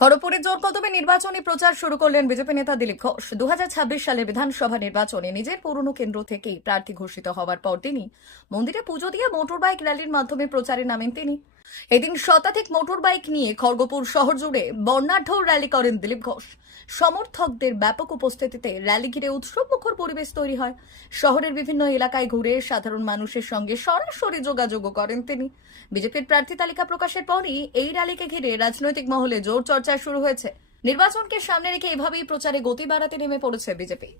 খড়গপুরে জোর কদমে নির্বাচনী প্রচার শুরু করলেন বিজেপি নেতা দিলীপ ঘোষ। 2026 সালের বিধানসভা নির্বাচনে নিজের পুরনো কেন্দ্র থেকেই প্রার্থী ঘোষিত হওয়ার পর তিনি মন্দিরে পুজো দিয়ে মোটরবাইক র্যালির মাধ্যমে প্রচারে নামেন। তিনি এদিন শতাধিক মোটরবাইক নিয়ে খড়গপুর শহর জুড়ে বর্ণাঢ্য র্যালি করেন দিলীপ ঘোষ। সমর্থকদের ব্যাপক উপস্থিতিতে র্যালি ঘিরে উৎসবমুখর পরিবেশ তৈরি হয়। শহরের বিভিন্ন এলাকায় ঘুরে সাধারণ মানুষের সঙ্গে সরাসরি যোগাযোগও করেন তিনি। বিজেপির প্রার্থী তালিকা প্রকাশের পরই এই র্যালিকে ঘিরে রাজনৈতিক মহলে জোর চর্চা শুরু হয়েছে। নির্বাচনকে সামনে রেখে এভাবেই প্রচারে গতি বাড়াতে নেমে পড়েছে বিজেপি।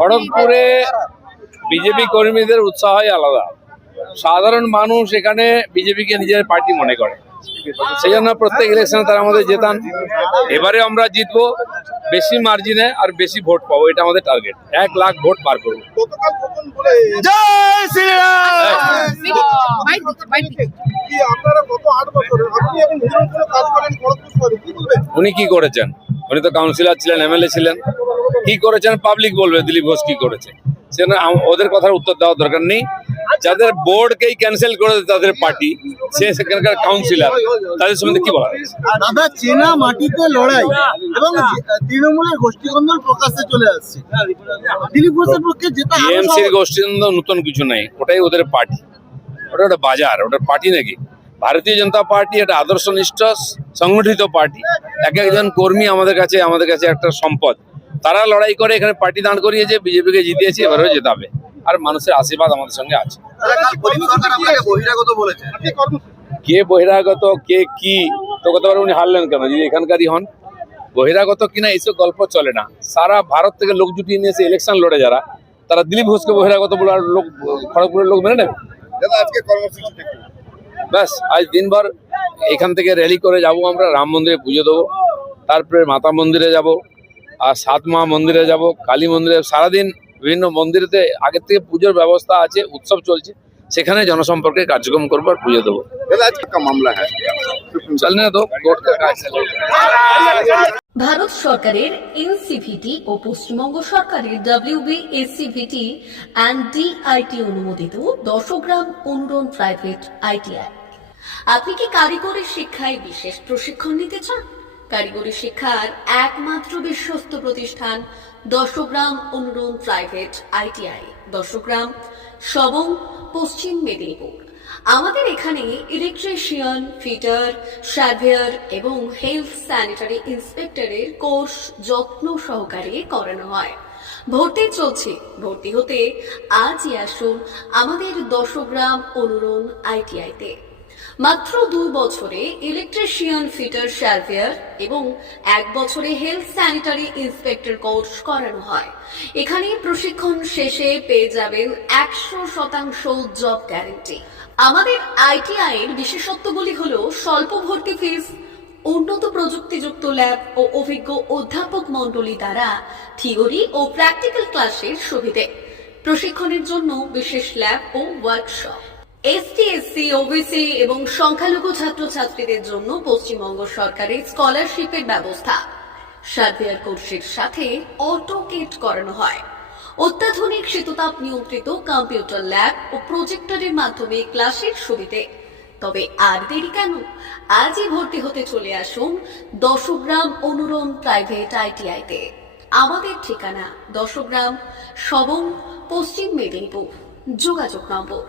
খড়গপুরে বিজেপি কর্মীদের উৎসাহই আলাদা। সাধারণ মানুষ এখানে বিজেপিকে নিজের পার্টি মনে করে, সেই জন্য প্রত্যেক ইলেকশনে তারা আমাদের জেতান। এবারে আমরা জিতবো বেশি মার্জিনে আর বেশি ভোট পাবো, এটা আমাদের টার্গেট। 1 লাখ ভোট পার করবো। উনি কি করেছেন? উনি তো কাউন্সিলর ছিলেন, এমএলএ ছিলেন। কি করেছেন পাবলিক বলবে দিলীপ ঘোষ কি করেছে। সেজন্য ওদের কথার উত্তর দেওয়ার দরকার নেই। যাদের বোর্ডকেই ক্যান্সেল করে তাদের পার্টি, সে সেখানকার কাউন্সিলর, তাদের সম্বন্ধে কি বলা? দাদা, চেনা মাটিতে লড়াই এবং তৃণমূলের গোষ্ঠীদ্বন্দ্ব প্রকাশ্যে চলে আসছে। দিলীপ ঘোষের পক্ষে যেটা টিএমসির গোষ্ঠীদ্বন্দ্ব নতুন কিছু নাই, ওটাই ওদের পার্টি। ওটা একটা বাজার, ওটা পার্টি নাকি? ভারতীয় জনতা পার্টি একটা আদর্শনিষ্ঠ সংগঠিত পার্টি। এক একজন কর্মী আমাদের কাছে একটা সম্পদ। তারা লড়াই করে এখানে পার্টি দাঁড় করিয়েছে, বিজেপিকে জিতিয়েছে, এবারেও জেতাবে। আর মানুষের আশীর্বাদ আমাদের সঙ্গে আছে। কে বহিরাগত, কে কি তো কথা বলে উনি হারলেন কেন? যদি এখানকারই হন। বহিরাগত কিনা এইসব গল্প চলে না। সারা ভারত থেকে লোক জুটিয়ে নিয়েছে ইলেকশন লড়ে যারা, তারা দিলীপ ঘোষকে বহিরাগত বলে আর লোক খড়গপুরের লোক মেনে নেবে? ব্যাস, আজ দিনভর এখান থেকে র্যালি করে যাব আমরা, রাম মন্দিরে পুজো দেবো, তারপরে মাতা মন্দিরে যাব, আর 7 মা মন্দিরে যাব, কালী মন্দিরে। সারাদিন বিভিন্ন মন্দিরেতে আগের থেকে পুজোর ব্যবস্থা আছে, উৎসব চলছে, সেখানে জনসম্পর্কে কার্যক্রম করবো আর পুজো দেবো। মামলা হ্যাঁ চলনে তো কোর্ট কা কাজ চলে। ভারত সরকারের এনসিভিটি ও পশ্চিমবঙ্গ সরকারের WBSCVT অ্যান্ড DIT অনুমোদিত 10 গ্রাম অনুরণ প্রাইভেট ITI। আপনি কি কারিগরি শিক্ষায় বিশেষ প্রশিক্ষণ নিতে চান? কারিগরি শিক্ষার একমাত্র বিশ্বস্ত প্রতিষ্ঠান 10 গ্রাম অনুরণ প্রাইভেট ITI। 10 গ্রাম সবং, পশ্চিম মেদিনীপুর। আমাদের এখানে ইলেকট্রিশিয়ান, ফিটার, সার্ভেয়ার এবং হেলথ স্যানিটারি ইন্সপেক্টরের কোর্স যত্ন সহকারে করানো হয়। ভর্তি চলছে। ভর্তি হতে আজই আসুন আমাদের দশগ্রাম অনুরণ ITI-তে। মাত্র 2 বছরে ইলেকট্রিশিয়ান, ফিটার, সার্ভেয়ার এবং 1 বছরে হেলথ স্যানিটারি ইন্সপেক্টর কোর্স করানো হয়। এখানে প্রশিক্ষণ শেষে পেয়ে যাবেন 100% জব গ্যারান্টি। আমাদের ITI এর বিশেষত্বগুলি হলো স্বল্প ভর্তি ফিস, উন্নত প্রযুক্তিযুক্ত ল্যাব ও অভিজ্ঞ অধ্যাপক মণ্ডলী দ্বারা থিওরি ও প্র্যাকটিক্যাল ক্লাসের সুবিধে, প্রশিক্ষণের জন্য বিশেষ ল্যাব ও ওয়ার্কশপ, ST, SC, OBC এবং সংখ্যালঘু ছাত্রছাত্রীদের জন্য পশ্চিমবঙ্গ সরকারের স্কলারশিপের ব্যবস্থা। সার্ভেয়ার কোর্সের সাথে অটোকেট করানো হয়। অত্যাধুনিক শীততাপ নিয়ন্ত্রিত কম্পিউটার ল্যাব ও প্রজেক্টরের মাধ্যমে ক্লাসের সুবিধে। তবে আর দেরি কেন? আজই ভর্তি হতে চলে আসুন দশগ্রাম অনুরণ প্রাইভেট ITI-তে। আমাদের ঠিকানা দশগ্রাম, সবং, পশ্চিম মেদিনীপুর। যোগাযোগ নম্বর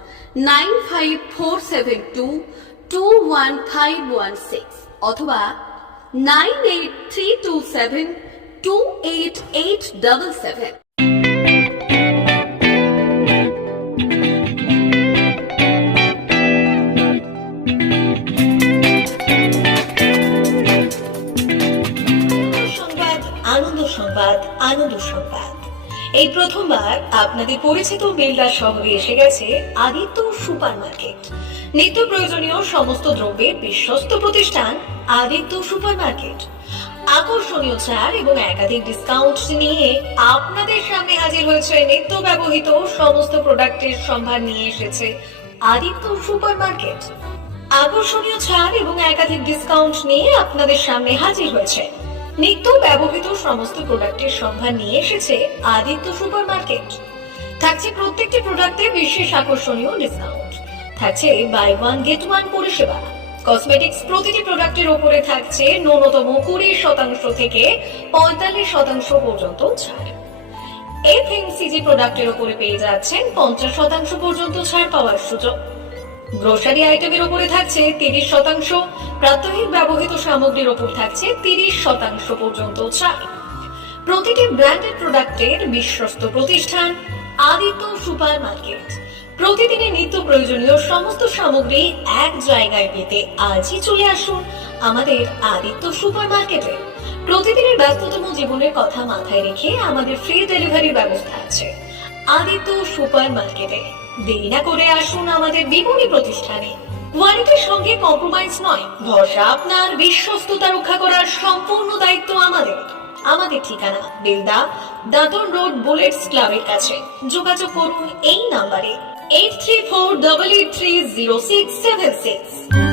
9547221516 অথবা 9832728877। আনন্দ সংবাদ, আনন্দ সংবাদ। এই প্রথমবার আপনাদের পরিচিত বেলদা শহরে এসে গেছে আদিত্য সুপার মার্কেট। নিত্য প্রয়োজনীয় সমস্ত দ্রব্যের বিশ্বস্ত প্রতিষ্ঠান আদিত্য সুপার মার্কেট। আকর্ষণীয় ছাড় এবং একাধিক ডিসকাউন্ট নিয়ে আপনাদের সামনে হাজির হয়েছে। নিত্য ব্যবহৃত সমস্ত প্রোডাক্টের সম্ভার নিয়ে এসেছে আদিত্য সুপার মার্কেট। আকর্ষণীয় ছাড় এবং একাধিক ডিসকাউন্ট নিয়ে আপনাদের সামনে হাজির হয়েছে। নিত্য ব্যবহৃত সমস্ত প্রোডাক্টের সম্ভার নিয়ে এসেছে আদিত্য সুপার মার্কেট। থাকছে প্রত্যেকটি প্রোডাক্টে বিশেষ আকর্ষণীয় ডিসকাউন্ট। থাকছে বাই ওয়ান গেট ওয়ান পরিষেবা। কসমেটিক্স প্রতিটি প্রোডাক্টের উপরে থাকছে ন্যূনতম 20% থেকে 45% পর্যন্ত ছাড়। FMCG প্রোডাক্টের উপরে পেয়ে যাচ্ছেন 50% পর্যন্ত ছাড় পাওয়ার সুযোগ। গ্রোসারি আইটেমের উপরে থাকছে 30%, প্রাত্যহিক ব্যবহৃত সামগ্রীর উপর থাকছে 30% পর্যন্ত ছাড়। প্রতিটি ব্র্যান্ডেড প্রোডাক্টের বিশ্বস্ত প্রতিষ্ঠান আদিত্য সুপার মার্কেট। প্রতিদিনের নিত্য প্রয়োজনীয় সমস্ত সামগ্রী এক জায়গায় পেতে আজই চলে আসুন আমাদের আদিত্য সুপার মার্কেটে। প্রতিদিনের ব্যস্ততম জীবনের কথা মাথায় রেখে আমাদের ফ্রি ডেলিভারির ব্যবস্থা আছে আদিত্য সুপার মার্কেটে। দেরি না করে আসুন আমাদের বিপণী প্রতিষ্ঠানে। কোয়ালিটির সঙ্গে কম্প্রোমাইজ নয়, ভরসা আপনার, বিশ্বস্ততা রক্ষা করার সম্পূর্ণ দায়িত্ব আমাদের। আমাদের ঠিকানা বেলদা, দাদন রোড, বুলেটস ক্লাবের কাছে। যোগাযোগ করুন এই নাম্বারে 8348830676।